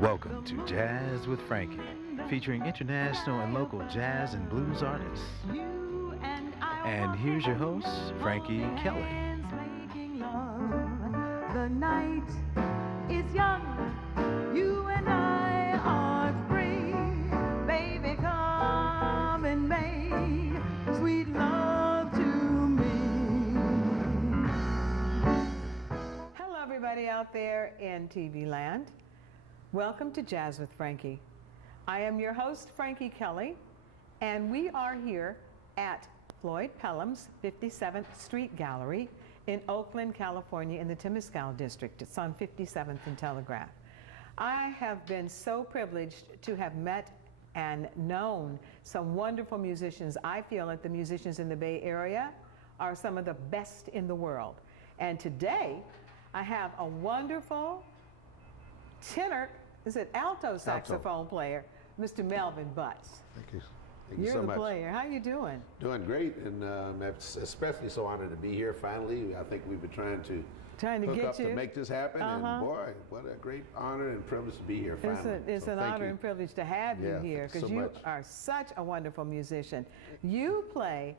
Welcome to Jazz with Frankye, featuring international and local jazz and blues artists. And here's your host, Frankye Kelly. The night is young, you and I are free. Baby, come and make sweet love to me. Hello, everybody out there in TV land. Welcome to Jazz with Frankye. I am your host, Frankye Kelly, and we are here at Floyd Pelham's 57th Street Gallery in Oakland, California, in the Temescal district. It's on 57th and Telegraph. I have been so privileged to have met and known some wonderful musicians. I feel that the musicians in the Bay Area are some of the best in the world. And today, I have a wonderful tenor, is it alto saxophone player, Mr. Melvin Butts. Thank you. Thank you so You're the much. player. How you doing? Doing great, and I'm especially so honored to be here finally. I think we've been trying to hook get up you to make this happen, and boy, what a great honor and privilege to be here finally. It's an honor and privilege to have you here, because you are such a wonderful musician. You play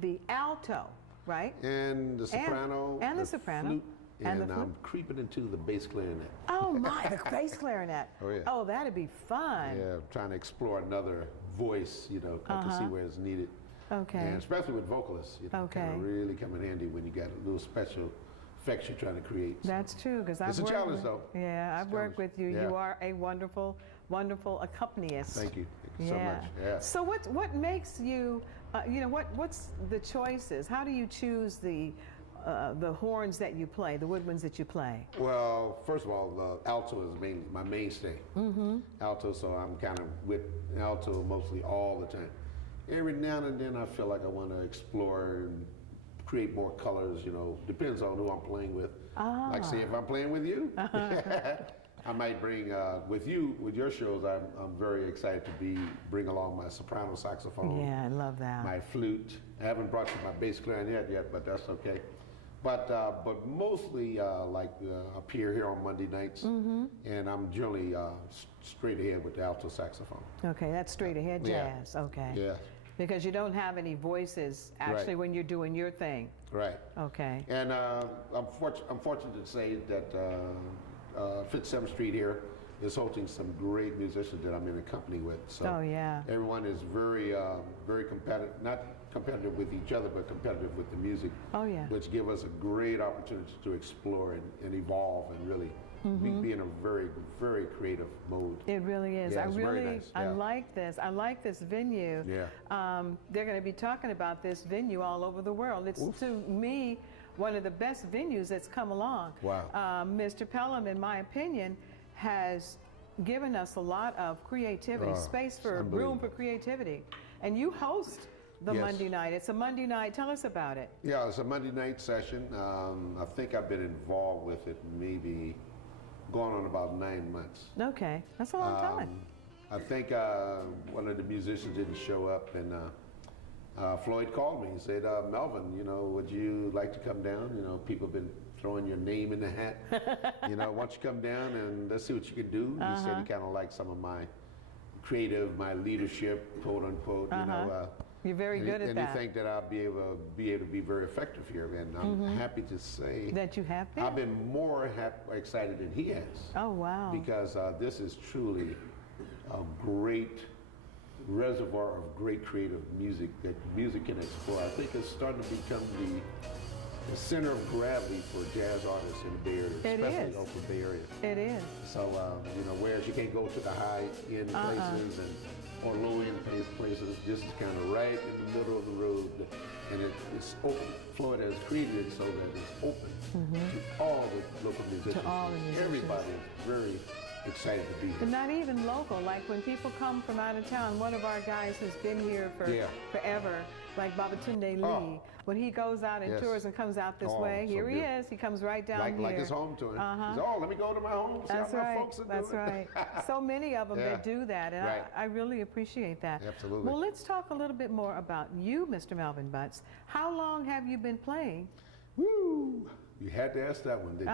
the alto, right? And the soprano. And the soprano. Flute, and and I'm creeping into the bass clarinet. Oh my, the bass clarinet. Oh yeah. Oh, that'd be fun. Yeah, trying to explore another voice, you know, to see where it's needed. Okay. And especially with vocalists, you know, Okay. kind of really come in handy when you got a little special effects you're trying to create. That's true, because I've It's a worked challenge, with, though. Yeah, It's I've a worked with you. challenge. You Yeah. are a wonderful, wonderful accompanist. Thank you. Thank you so much. Yeah. So what makes you, you know, what's the choices? How do you choose the horns that you play, the woodwinds that you play? Well, first of all, alto is my mainstay. Alto, so I'm kind of with alto mostly all the time. Every now and then I feel like I want to explore and create more colors, you know, depends on who I'm playing with. Like say if I'm playing with you, I might bring, with your shows, I'm very excited to bring along my soprano saxophone. Yeah, I love that. My flute. I haven't brought you my bass clarinet yet, but that's okay. But mostly up here on Monday nights, and I'm generally straight ahead with the alto saxophone. Okay, that's straight ahead jazz. Okay. Yeah. Because you don't have any voices actually when you're doing your thing. Right. Okay. And I'm fortunate to say that 57th Street here is hosting some great musicians that I'm in a company with. So everyone is very competitive, not competitive with each other, but competitive with the music. Oh yeah. Which give us a great opportunity to explore and evolve and really be in a very, very creative mode. It really is. Yeah, I it's really, very nice. I Yeah. like this. I like this venue. Yeah. They're going to be talking about this venue all over the world. It's to me one of the best venues that's come along. Wow. Mr. Pelham, in my opinion, has given us a lot of creativity, space for room for creativity, and you host the Monday night. It's a Monday night. Tell us about it. Yeah, it's a Monday night session. I think I've been involved with it maybe going on about 9 months. Okay, that's a long time. I think one of the musicians didn't show up, and Floyd called me and said, Melvin, you know, would you like to come down? You know, people have been throwing your name in the hat. You know, why don't you come down and let's see what you can do? He said he kind of liked some of my creative, my leadership, quote unquote, you know. You're very good at that. And you think that I'll be able to be very effective here, and I'm happy to say that you have been. I've been more excited than he has. Oh wow! Because this is truly a great reservoir of great creative music that music can explore. I think it's starting to become the center of gravity for jazz artists in the Bay Area, especially Oakland Bay Area. It is. So you know, whereas you can't go to the high-end places or low-end places, this is kind of right in the middle of the road, and it's open. Floyd has created it so that it's open to all the local musicians. To all the musicians. Everybody is very excited to be here. But not even local. Like when people come from out of town, one of our guys who's been here for forever, like Babatunde Lee, when he goes out and tours and comes out this way, so here he good. is. He comes right down here. Like his home to him. He says, oh, let me go to my home, see That's how right. my folks are That's doing. right. So many of them that do that, and I really appreciate that. Absolutely. Well, let's talk a little bit more about you, Mr. Melvin Butts. How long have you been playing? Woo! You had to ask that one, didn't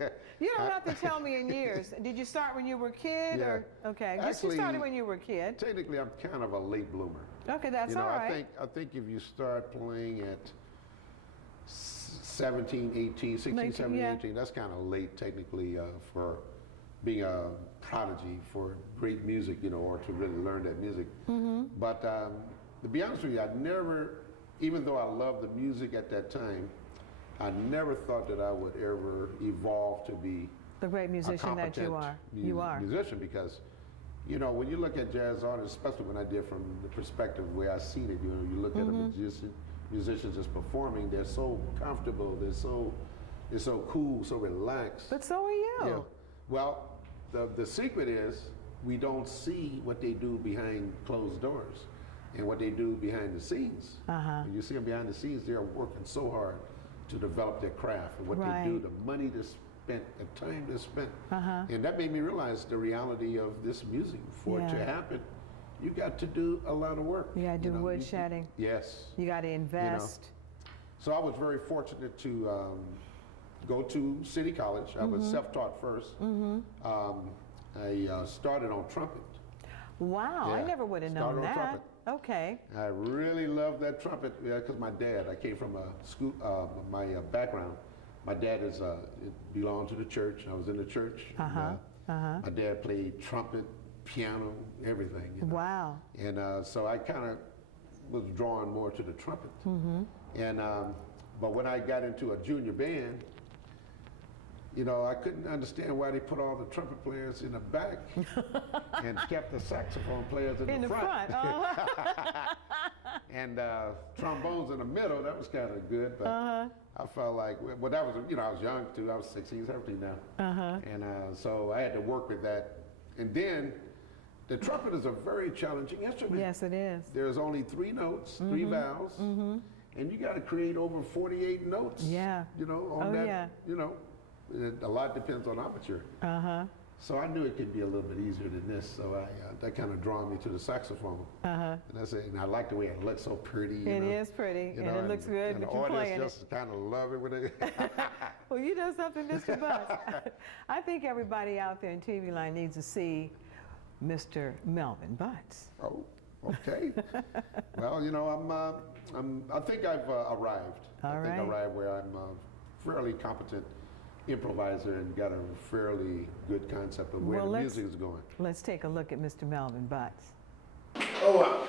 you? You don't have to tell me in years. Did you start when you were a kid? Yeah. Or okay, just you Actually, started when you were a kid. Technically, I'm kind of a late bloomer. Okay, that's You know, all right. I think if you start playing at 17, 18, 16, 19, 17, yeah. 18, that's kind of late technically for being a prodigy for great music, you know, or to really learn that music. But to be honest with you, I never, even though I loved the music at that time, I never thought that I would ever evolve to be The great musician that you are. You are. musician, because you know, when you look at jazz artists, especially when I did from the perspective where I seen it, you know, you look at a musicians just performing, they're so comfortable, they're so cool, so relaxed. But so are you. Yeah. Well, the secret is we don't see what they do behind closed doors and what they do behind the scenes. When you see them behind the scenes, they're working so hard to develop their craft and what they do, the money that's spent, the time that's spent. And that made me realize the reality of this music. For it to happen, you got to do a lot of work. You got to do wood shedding. Yes. You got to invest. You know. So I was very fortunate to go to City College. I was self-taught first. I started on trumpet. Wow, I never would have known that. Trumpet. Okay. I really loved that trumpet because my dad, I came from a school, my background. My dad belonged to the church. I was in the church. My dad played trumpet, piano, everything. You know? Wow. And so I kind of was drawn more to the trumpet. And but when I got into a junior band, you know, I couldn't understand why they put all the trumpet players in the back and kept the saxophone players in the front. And trombones in the middle. That was kind of good, but I felt like, well, that was, you know, I was young too. I was 16, 17 now. And so I had to work with that. And then the trumpet is a very challenging instrument. Yes, it is. There's only 3 notes, 3 vowels, and you got to create over 48 notes. Yeah. You know, on that, you know. A lot depends on aperture. So I knew it could be a little bit easier than this. So that kind of drawn me to the saxophone. And that's it. And I like the way it looks so pretty. It is pretty, and it looks good. And the you're playing audience just kind of love it when they. Well, you know something, Mr. Butts. I think everybody out there in TV line needs to see Mr. Melvin Butts. Oh, okay. Well, you know, I think I've arrived. I think I arrived where I'm fairly competent improviser and got a fairly good concept of where the music is going. Let's take a look at Mr. Melvin Butts. Oh,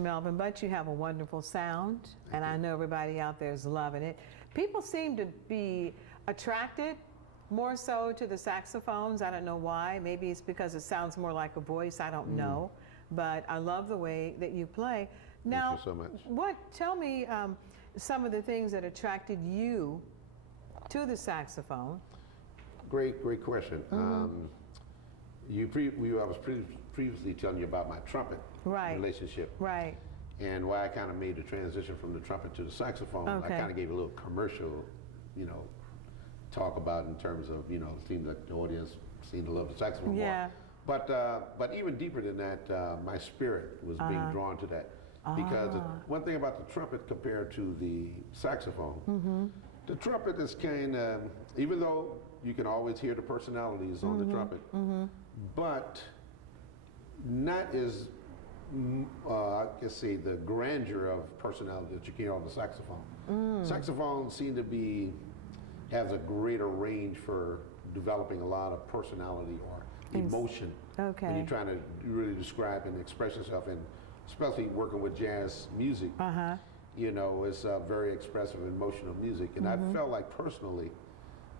Mr. Melvin, but you have a wonderful sound, and I know everybody out there is loving it. People seem to be attracted more so to the saxophones. I don't know why. Maybe it's because it sounds more like a voice. I don't know. But I love the way that you play. Now, Thank you so much. tell me some of the things that attracted you to the saxophone. Great question. I was previously telling you about my trumpet relationship. Right. And why I kind of made the transition from the trumpet to the saxophone. Okay. I kind of gave a little commercial, talk about in terms of, it seems like the audience seemed to love the saxophone more. But even deeper than that, my spirit was being drawn to that. Because one thing about the trumpet compared to the saxophone, the trumpet is kind of, even though you can always hear the personalities on the trumpet, but not as, I can say, the grandeur of personality that you can hear on the saxophone. Saxophone seem to has a greater range for developing a lot of personality or emotion when you're trying to really describe and express yourself, and especially working with jazz music. It's very expressive, emotional music, and I felt like personally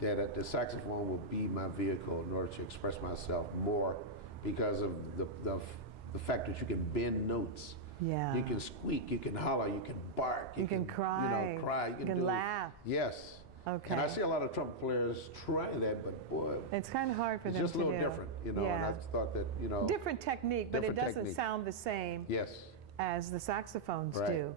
that the saxophone would be my vehicle in order to express myself more, because of the fact that you can bend notes. Yeah. You can squeak, you can holler, you can bark, you can cry, you can laugh. Yes. Okay. And I see a lot of trumpet players try that, but boy, it's kind of hard for them to do. It's just a little different, and I thought that, different technique, but it doesn't technique. sound the same as the saxophones do.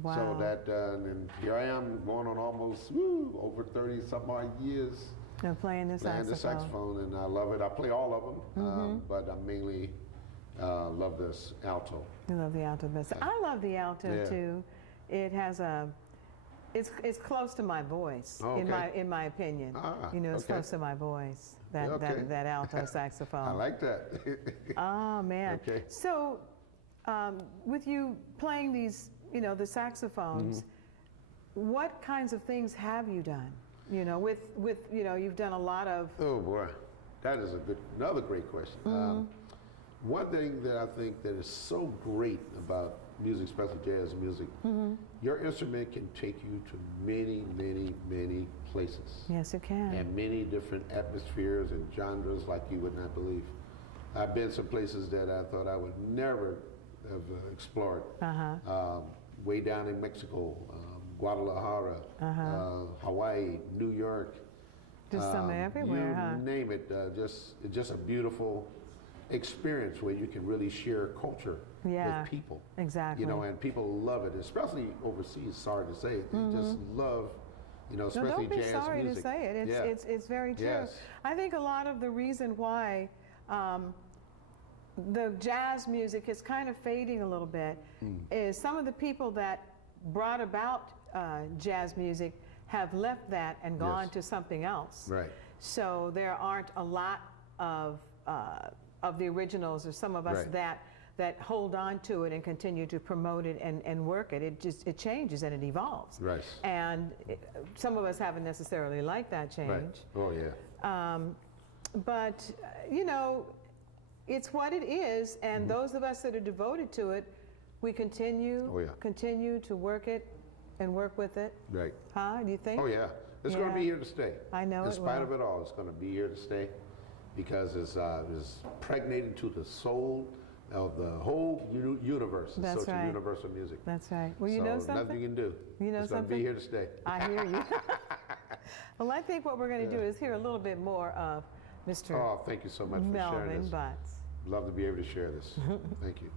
Wow. So that, and here I am going on almost over 30-something odd years. Playing the saxophone. And I love it. I play all of them, but I mainly love this alto. You love the alto best. I love the alto too. It has it's close to my voice in my opinion. It's close to my voice. That alto saxophone. I like that. Oh man. Okay. So, with you playing these, the saxophones, what kinds of things have you done? With you've done a lot of. Oh boy, that is another great question. One thing that I think that is so great about music, especially jazz music, your instrument can take you to many, many, many places. Yes, it can. And many different atmospheres and genres like you would not believe. I've been some places that I thought I would never have explored. Way down in Mexico, Guadalajara, Hawaii, New York. Just some everywhere, huh? You name it. Just a beautiful experience where you can really share culture with people. Exactly. And people love it, especially overseas. Sorry to say, they just love, especially don't be jazz sorry music. to say it. It's very true. Yes. I think a lot of the reason why the jazz music is kind of fading a little bit is some of the people that brought about jazz music have left that and gone to something else. Right. So there aren't a lot of the originals, or some of us that hold on to it and continue to promote it and work it. It changes and it evolves. Right. And some of us haven't necessarily liked that change. Right. Oh yeah. But it's what it is, and those of us that are devoted to it, we continue to work it and work with it. Right. Huh? Do you think? Oh yeah. It's going to be here to stay. I know. In spite of it all, it's going to be here to stay, because it's pregnated to the soul of the whole universe. That's social right. universal music. That's right. Well, you so know something? nothing you can do. You know it's something? It's going to be here to stay. I hear you. Well, I think what we're going to do is hear a little bit more of Mr. Oh, thank you so much for sharing Melvin this. Butts. Love to be able to share this. Thank you.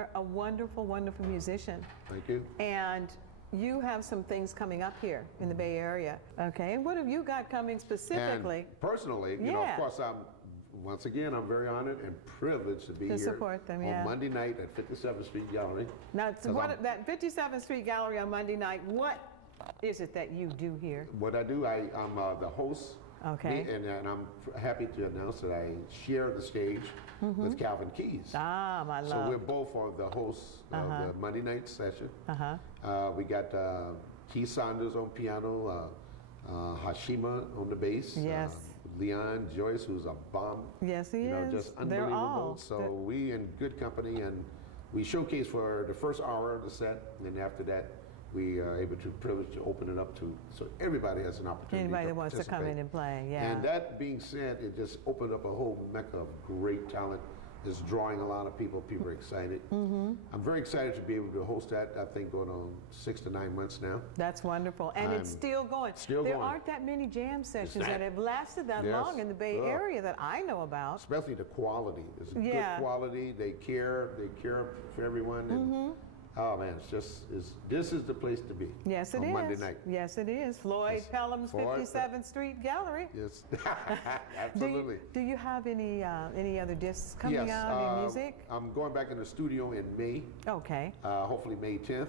are a wonderful, wonderful musician. Thank you. And you have some things coming up here in the Bay Area. Okay, what have you got coming specifically? And personally, you know, of course, once again, I'm very honored and privileged to be here support them, on Monday night at 57th Street Gallery. Now, that 57th Street Gallery on Monday night, what is it that you do here? What I do, I'm the host. Okay. And I'm happy to announce that I share the stage with Calvin Keys. Ah, my love. So we're both are the hosts of the Monday night session. We got Keith Saunders on piano, Hashima on the bass. Yes. Leon Joyce, who's a bomb. Yes, he is. Just unbelievable. They're all. So we in good company, and we showcase for the first hour of the set, and after that, we are able to privilege to open it up to, so everybody has an opportunity. Anybody that wants to come in and play, yeah. And that being said, it just opened up a whole mecca of great talent. It's drawing a lot of people. People are excited. I'm very excited to be able to host that. I think going on 6 to 9 months now. That's wonderful, and it's still going. There aren't that many jam sessions that have lasted that long in the Bay Area that I know about. Especially the quality. It's good quality. They care for everyone. And, oh man, this is the place to be. Yes, it is. On Monday night. Yes, it is. Floyd Pelham's 57th Street Gallery. Yes, absolutely. Do you have any other discs coming out? Any music? I'm going back in the studio in May. Okay. Hopefully May 10th.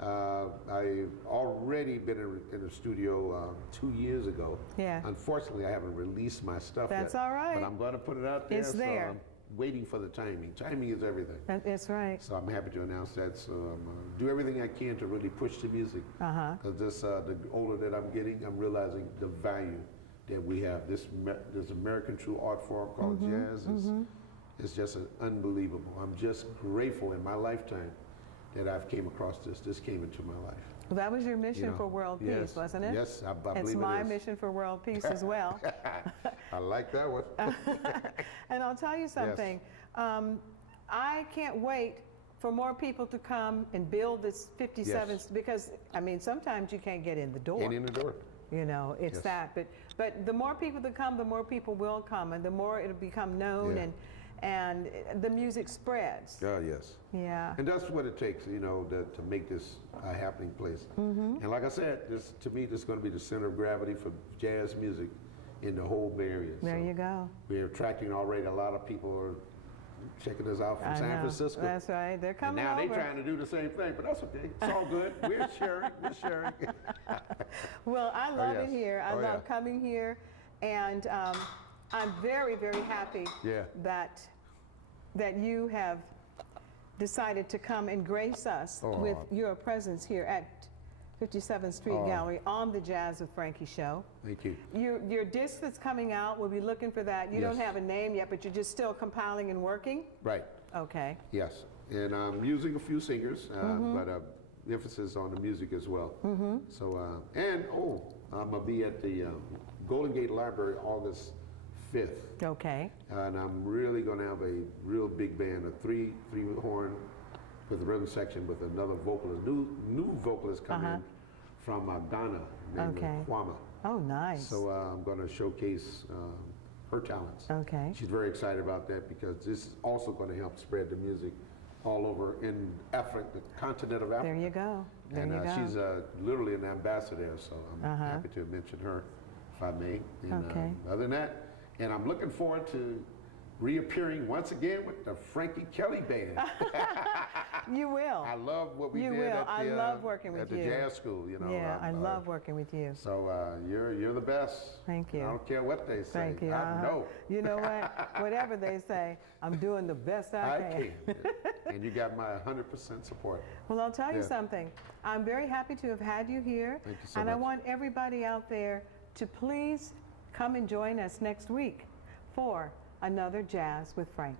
I've already been in the studio 2 years ago. Yeah. Unfortunately, I haven't released my stuff yet. That's all right. But I'm going to put it out there. It's there. So I'm waiting for the timing. Timing is everything. That's right. So I'm happy to announce that. So I'm do everything I can to really push the music. Because the older that I'm getting, I'm realizing the value that we have. This American true art form called jazz is just unbelievable. I'm just grateful in my lifetime that I've came across this. This came into my life. Well, that was your mission for world peace, wasn't it? Yes, I believe it's my mission for world peace as well. I like that one. And I'll tell you something. I can't wait for more people to come and build this 57th, because, I mean, sometimes you can't get in the door. Get in the door. You know, it's that. But the more people that come, the more people will come, and the more it'll become known, and the music spreads. Oh, yes. Yeah. And that's what it takes, you know, to make this a happening place. And like I said, to me, this is going to be the center of gravity for jazz music in the whole Bay Area. There you go. We're attracting already a lot of people who are checking us out from San Francisco. That's right. They're coming and now over. they're trying to do the same thing, but that's okay. It's all good. We're sharing. We're sharing. Well, I love it here. I love coming here, and I'm very, very happy that you have decided to come and grace us with your presence here at 57th Street Gallery on the Jazz with Frankye show. Thank you. Your disc that's coming out, we'll be looking for that. You don't have a name yet, but you're just still compiling and working? Right. Okay. Yes. And I'm using a few singers, but emphasis on the music as well. So, I'm going to be at the Golden Gate Library August 5th. Okay. And I'm really going to have a real big band, a three-horn with a rhythm section with another vocalist, new vocalist coming from Ghana named Kwama. Oh, nice. So I'm going to showcase her talents. Okay. She's very excited about that because this is also going to help spread the music all over in Africa, the continent of Africa. There you go. There you go. She's literally an ambassador, so I'm happy to mention her, if I may. And, other than that, and I'm looking forward to reappearing once again with the Frankye Kelly Band. You will. I love what we did at the, love working with at the jazz school. You know. Yeah, I love working with you. So you're the best. Thank you. I don't care what they say. Thank you. I know. You know what? Whatever they say, I'm doing the best I can. And you got my 100% support. Well, I'll tell you something. I'm very happy to have had you here. Thank you so much. much. I want everybody out there to please come and join us next week for another Jazz with Frankye.